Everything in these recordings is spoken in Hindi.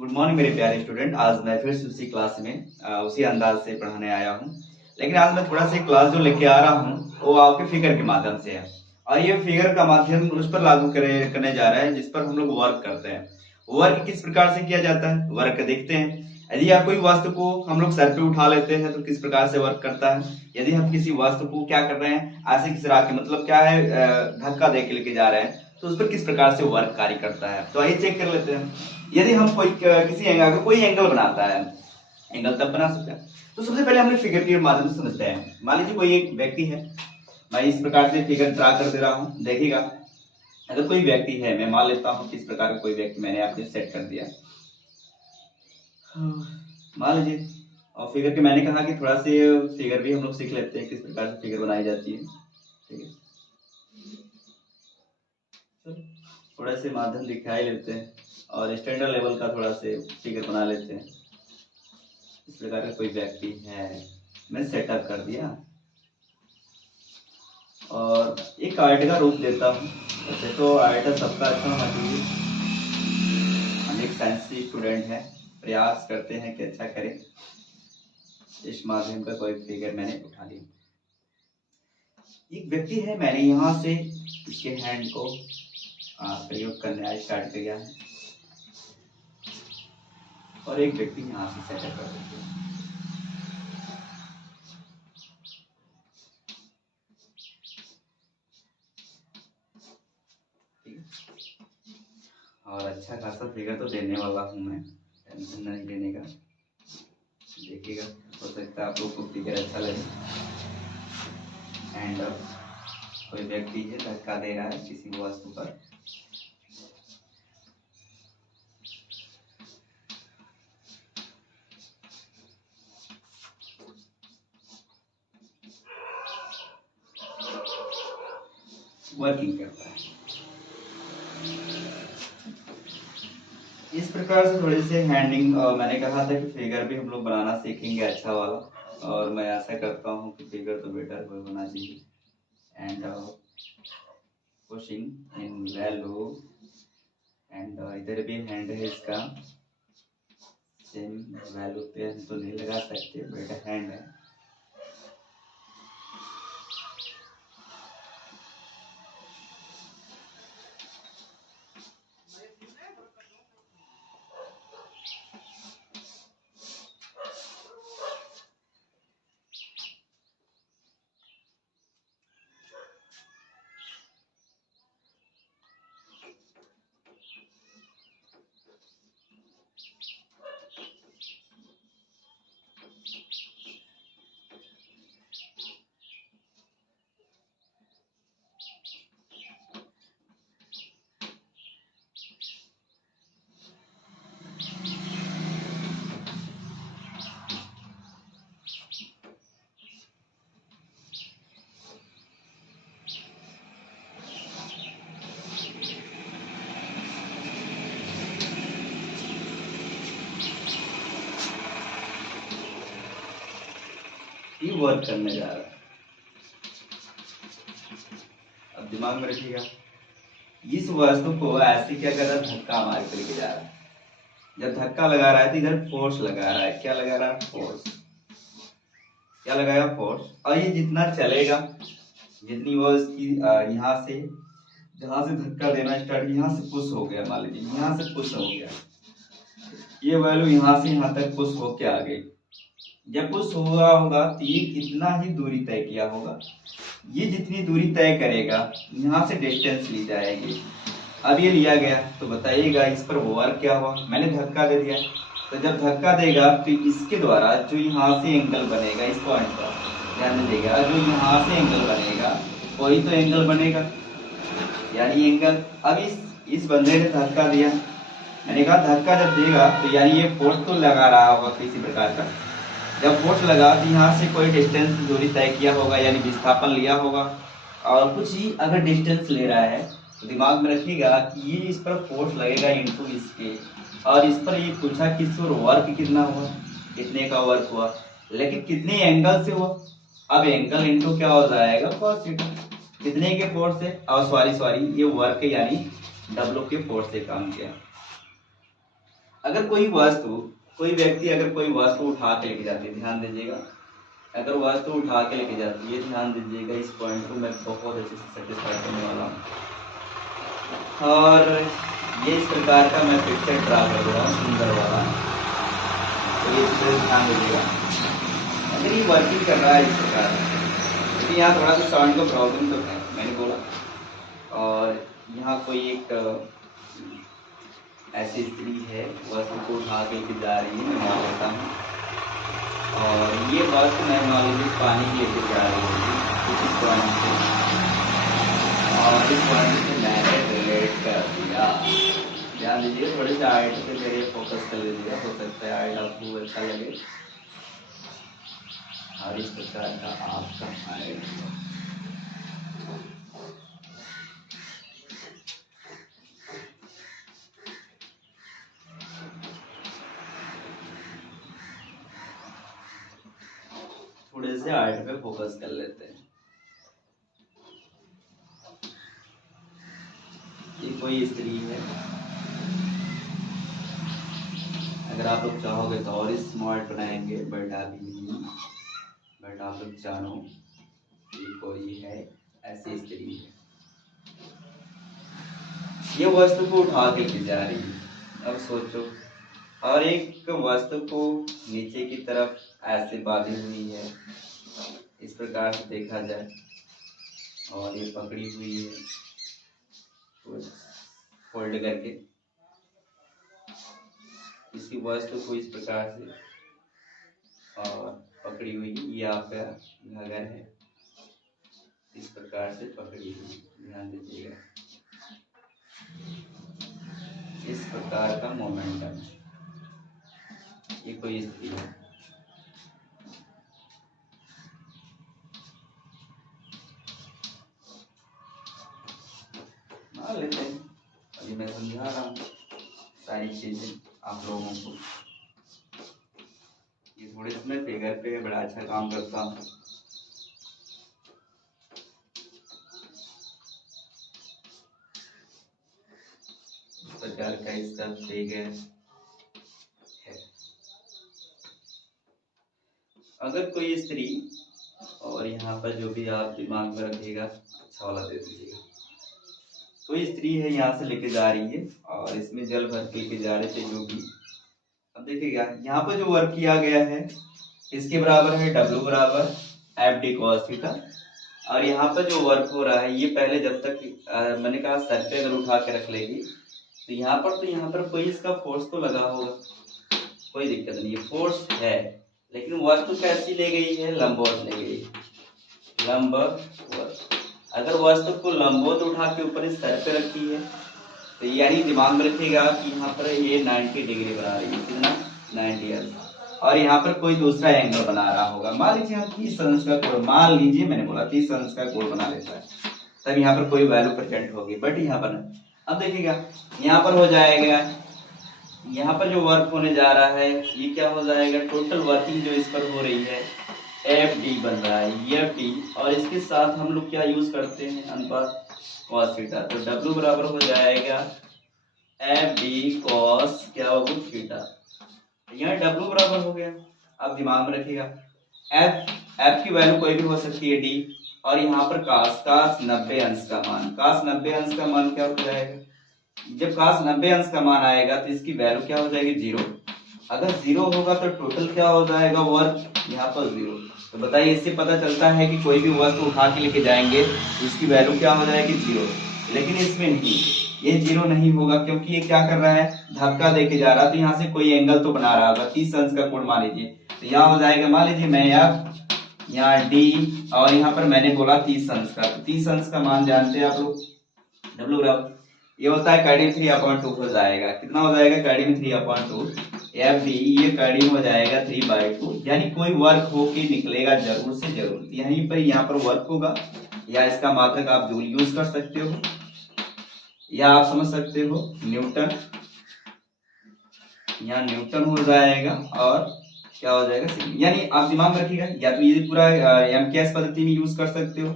गुड मॉर्निंग मेरे प्यारे स्टूडेंट। आज मैं फिर से उसी क्लास में उसी अंदाज से पढ़ाने आया हूँ। लेकिन आज मैं थोड़ा सा क्लास जो लेके आ रहा हूँ वो आपके फिगर के माध्यम से है। और ये फिगर का माध्यम उस पर लागू करने जा रहा है जिस पर हम लोग वर्क करते हैं। वर्क किस प्रकार से किया जाता है, वर्क देखते हैं। यदि आप कोई वस्तु को हम लोग सर पे उठा लेते हैं तो किस प्रकार से वर्क करता है। यदि हम किसी वस्तु को क्या कर रहे हैं, ऐसे खिसरा के, मतलब क्या है, धक्का दे के लेके जा रहे हैं, तो उस पर किस प्रकार से वर्क कार्य करता है। तो आइए चेक कर लेते हैं। यदि हम किसी एंगल का कोई एंगल बनाता है, एंगल तब बना सकते हैं। तो सबसे पहले हमने फिगर के माध्यम से समझते हैं। मान लीजिए कोई एक व्यक्ति है, मैं इस प्रकार से फिगर ड्रा कर दे रहा हूं, देखिएगा। अगर कोई व्यक्ति है, मैं मान लेता हूं किस प्रकार का कोई व्यक्ति मैंने आपने सेट कर दिया, मान लीजिए। और फिगर के मैंने कहा कि थोड़ा से फिगर भी हम लोग सीख लेते हैं किस प्रकार से फिगर बनाई जाती है। ठीक है, थोड़ा से माध्यम दिखाई लेते हैं और स्टैंडर्ड लेवल का थोड़ा से फिगर बना लेते हैं। इस प्रकार का कोई व्यक्ति है, मैं सेटअप कर दिया और एक आर्ट का रूप देता हूँ। वैसे तो आर्ट सबका अच्छा होना चाहिए, हम एक साइंस स्टूडेंट हैं, प्रयास करते हैं कि अच्छा करें। इस माध्यम का कोई फिगर मैंने उठा लिया। एक व्यक्ति है, मैंने यहाँ से इसके हैंड को प्रयोग करने स्टार्ट किया है और एक व्यक्ति यहाँ से सेटअप कर देते हैं। और अच्छा खासा फिगर तो देने वाला हूँ मैं, टेंशन नहीं लेने का। देखिएगा, हो सकता है आप लोग को फिगर अच्छा लगे। एंड कोई व्यक्ति है, धक्का दे रहा है किसी वस्तु पर। वर्किंग करता है इस प्रकार से। थोड़ी सी हैंडिंग, मैंने कहा था कि फिगर भी हम लोग बनाना सीखेंगे अच्छा वाला, और मैं आशा करता हूँ कि फिगर तो बेटर होना चाहिए। And pushing in value, and इधर भी हैंड है इसका, सेम वैल्यू पे हम तो नहीं लगा सकते, बट हैंड है। ये वर्क करने जा रहा है। अब दिमाग में रखिएगा, इस वस्तु को ऐसे क्या कर रहा है, धक्का मार के लेके जा रहा है। जब धक्का लगा रहा है तो इधर फोर्स लगा रहा है। क्या लगा रहा है? फोर्स। क्या लगाया? फोर्स। और ये जितना चलेगा, जितनी वो इसकी यहाँ से, जहां से धक्का देना स्टार्ट, यहाँ से पुश हो गया, मान लीजिए यहाँ से पुश हो गया, ये वैल्यू यहाँ से यहाँ तक पुश होके आ गई। जब पुश हुआ होगा तो ये कितना ही दूरी तय किया होगा, ये जितनी दूरी तय करेगा यहाँ से डिस्टेंस ली जाएगी। अब ये लिया गया तो बताइएगा इस पर वर्क क्या हुआ। मैंने धक्का दे दिया, तो जब धक्का देगा तो इसके द्वारा जो यहाँ से एंगल बनेगा, इस पॉइंट पर ध्यान देगा, जो यहाँ से एंगल बनेगा वही तो एंगल बनेगा, यानी एंगल। अब इस बंदे ने धक्का दिया, मैंने कहा धक्का जब देगा तो यानी ये फोर्स तो लगा रहा होगा किसी प्रकार का। जब फोर्स लगा तो यहाँ से कोई डिस्टेंस दूरी तय किया होगा, यानी विस्थापन लिया होगा। और कुछ ही अगर डिस्टेंस ले रहा है तो दिमाग में रखिएगा कि ये इस पर फोर्स लगेगा इनटू इसके, और इस पर ये पूछा कि इस पर वर्क कितना हुआ, कितने का वर्क हुआ, लेकिन कितने एंगल से हुआ। अब एंगल इनटू क्या हो जाएगा, cos थीटा। कितने के फोर्स से, और सॉरी ये वर्क यानी डब्ल्यू के फोर्स से काम किया। अगर कोई वस्तु, कोई व्यक्ति अगर कोई वस्तु उठा के लेके जाती है, ध्यान दीजिएगा, अगर वस्तु उठा के लेके जाती है, ध्यान दीजिएगा, इस पॉइंट को मैं बहुत अच्छे से सेटिस्फाई करने वाला हूँ। और ये इस प्रकार का मैं पिक्चर ड्रा कर दे रहा हूँ, सुंदर वाला। तो ये ध्यान दीजिएगा, अगर ये वर्किंग कर रहा है इस प्रकार, लेकिन यहाँ थोड़ा सा साउंड का प्रॉब्लम तो है, मैंने बोला। और यहाँ कोई एक ऐसी स्त्री है, वस्तु को उठा के लेके जा रही है, मैं मान लेता हूँ। और ये वस्तु मैं मान लीजिए पानी लेके जा रही होगी इस पॉइंट से, और इस पॉइंट से मैंने रिलेट कर दिया। ध्यान दीजिए, थोड़े से आर्ट पे मेरे फोकस कर लीजिएगा, हो सकता है आर्ट आपको अच्छा लगे। और इस प्रकार का आपका आर्ट थोड़े से आर्ट पे फोकस कर लेते हैं। ये कोई स्त्री है, अगर आप लोग चाहोगे तो और स्मार्ट बनाएंगे, बट अभी नहीं। बट आप लोग जानो ये कोई है, ऐसी स्त्री है, ये वस्तु को उठा के ले जा रही है। अब सोचो, और एक वस्तु को नीचे की तरफ ऐसे बांधी हुई है, इस प्रकार से देखा जाए, और ये पकड़ी हुई है तो फोल्ड करके, इसकी वस्तु को इस प्रकार से और पकड़ी हुई, ये आपका घाघर है, इस प्रकार से पकड़ी हुई, ध्यान दीजिएगा, इस प्रकार का मोमेंटम। ये कोई स्त्री है, मान लेते हैं। अभी मैं समझा रहा हूँ सारी चीजें आप लोगों को। ये थोड़े से मैं फिगर पे बड़ा अच्छा काम करता हूँ। इस प्रकार का इसका फिगर है। अगर कोई स्त्री, और यहाँ पर जो भी आप दिमाग में रखिएगा अच्छा वाला दे दीजिएगा, कोई स्त्री है यहाँ से लेके जा रही है और इसमें जल भर के लेके जा रहे थे जो भी। अब देखिएगा यहाँ पर जो वर्क किया गया है इसके बराबर है W बराबर FD cos थीटा। और यहाँ पर जो वर्क हो रहा है ये पहले जब तक मैंने कहा सर पे अगर उठा के रख लेगी तो यहाँ पर कोई इसका फोर्स तो लगा होगा, कोई दिक्कत नहीं है, फोर्स है। लेकिन वस्तु कैसी ले गई है, लंबवत ले गई, लंबवत। अगर वस्तु को लंबवत उठा के ऊपर इस सर पे रखी है तो यानी दिमाग में रखिएगा कि यहाँ पर ये 90 डिग्री बना रही है, कितना 90 अंश, और यहाँ पर कोई दूसरा एंगल बना रहा होगा। मान लीजिए हम 30 अंश का कोण, मान लीजिए मैंने बोला 30 अंश का कोण बना लेता है, तब यहाँ पर कोई वैल्यू प्रेजेंट होगी, बट यहाँ पर नहीं। अब देखिएगा यहाँ पर हो जाएगा, यहाँ पर जो वर्क होने जा रहा है ये क्या हो जाएगा, टोटल वर्किंग जो इस पर हो रही है FD बन रहा है, FD। और इसके साथ हम लोग क्या यूज करते हैं, अनुपात cos थीटा, तो W बराबर हो जाएगा FD cos क्या होगा थीटा। यहाँ W बराबर हो गया। अब दिमाग में रखिएगा F की वैल्यू कोई भी हो सकती है D, और यहाँ पर cos 90 अंश का मान, cos 90 अंश का मान क्या हो जाएगा, जब cos 90 अंश का मान आएगा तो इसकी वैल्यू क्या हो जाएगी, 0। अगर 0 होगा तो टोटल क्या हो जाएगा, वर्क यहाँ पर 0। तो बताइए इससे पता चलता है कि कोई भी वस्तु उठा के लेके जाएंगे तो इसकी वैल्यू क्या हो जाएगी, 0। लेकिन इसमें नहीं, ये 0 नहीं होगा क्योंकि ये क्या कर रहा है, धक्का देके जा रहा है, तो यहाँ से कोई एंगल तो बना रहा होगा, 30 अंश का कोण मान लीजिए, तो यहाँ हो जाएगा, मान लीजिए मैं यहाँ D और यहाँ पर मैंने बोला 30 अंश का, तो 30 अंश का मान जानते हैं आप लोग, W बराबर ये होता है कैडी 3/2 हो जाएगा, कितना हो जाएगा, कैडी में 3/2 FD, ये कैडी हो जाएगा 3/2, यानी कोई वर्क होके निकलेगा जरूर से जरूर, यहीं पर यहाँ पर वर्क होगा, या इसका मात्रक आप जूल यूज कर सकते हो, या आप समझ सकते हो न्यूटन, यहाँ न्यूटन हो जाएगा, और क्या हो जाएगा, यानी आप दिमाग में रखिएगा, या तो ये पूरा MKS पद्धति में यूज कर सकते हो,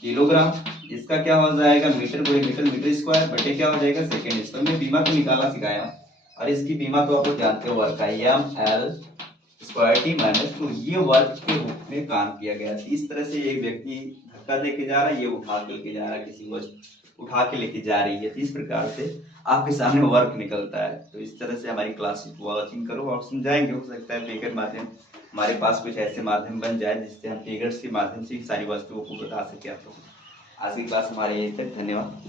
किलोग्राम, इसका क्या हो जाएगा, मीटर गुणे मीटर, मीटर स्क्वायर बटे क्या हो जाएगा, सेकेंड स्क्वायर। मैं बीमा को निकालना सिखाया, और इसकी बीमा तो आप लोग जानते हो, वर्क का ML स्क्वायर टी माइनस 2, ये वर्क के रूप में काम किया गया है। इस तरह से एक व्यक्ति धक्का देके जा रहा है, ये उठा के लेके जा रहा है, किसी वस्तु उठा के लेके जा रही है, तो इस प्रकार से आपके सामने वर्क निकलता है। तो इस तरह से हमारी क्लास वॉचिंग करो और समझाएंगे। हो सकता है फिगर माध्यम हमारे पास कुछ ऐसे माध्यम बन जाए जिससे हम फिगर्स के माध्यम से सारी वस्तुओं को बता सके आप लोग। आज की क्लास हमारे यहीं तक, धन्यवाद।